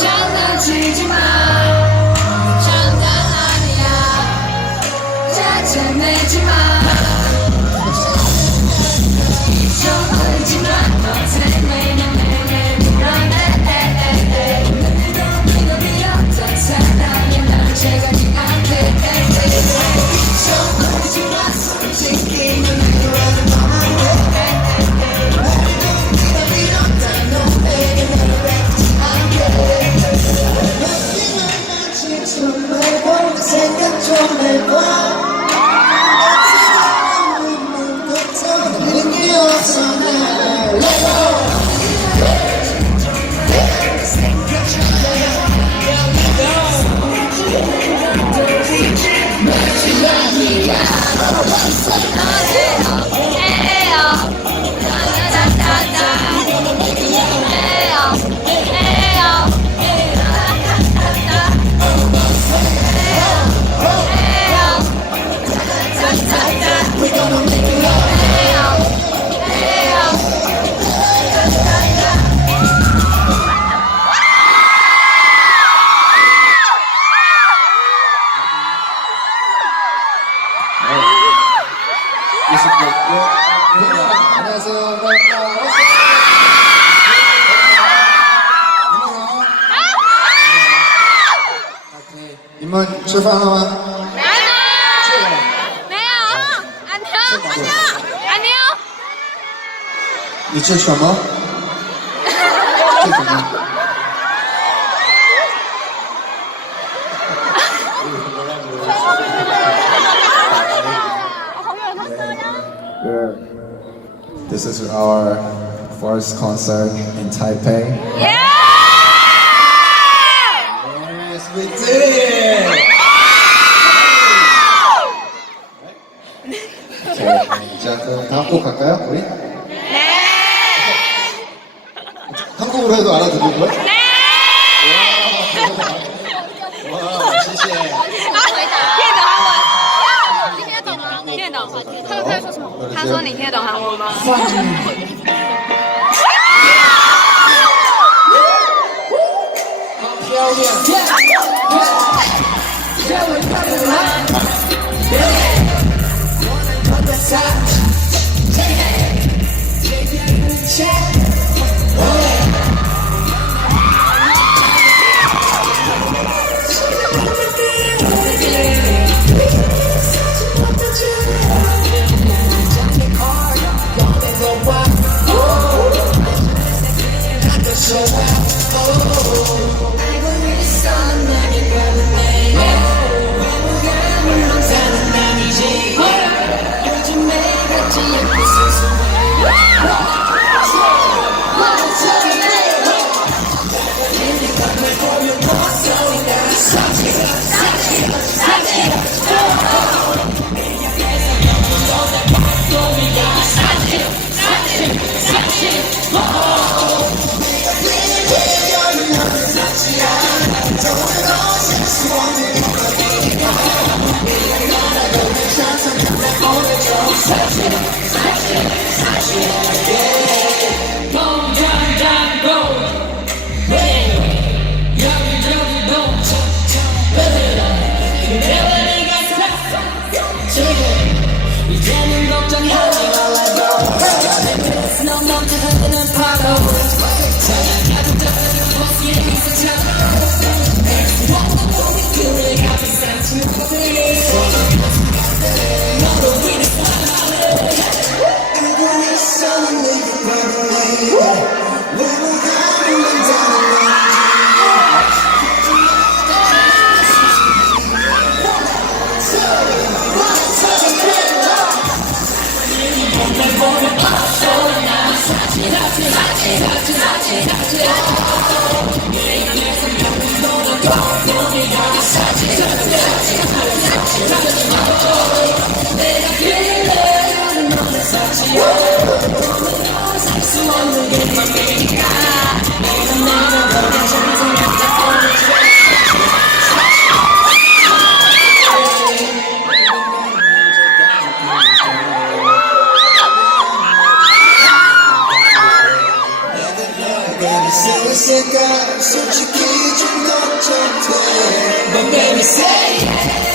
장난치지 마. 장난 아니야. 짜증내지 마. 저물지만 너한테 왜냐면 불안해. 너는 어떤 사람이 난 제가지 않게 저물지 마. 솔직히 넌 너라는 너무해. 생각 좀 해봐. 있는 것도 느린 게 없어. 안녕하세요. 반갑습니다. 你们吃饭了吗？没有，没有，安妞，你吃什么？这什么？ This is our first concert in Taipei. 예! Yes, we did it! 자, 그럼 다음 곡 갈까요? 우리? 네! 한국어로 해도 알아듣는 거야? 네! 와, 谢谢. 听得懂吗？听得懂。他说什么？他说你听得懂韩文吗？漂亮。 이제는 걱정하지 말라고 넌 넘쳐 흐르는 파도 생각하고 떠오르는 모습이 있었잖아 그의 가슴 상처는 거들이 너로 위를 사랑하네 알고 있어 내게 바라네 왜 뭐가 문단다는 있을까 솔직히 좀 걱정돼 But baby say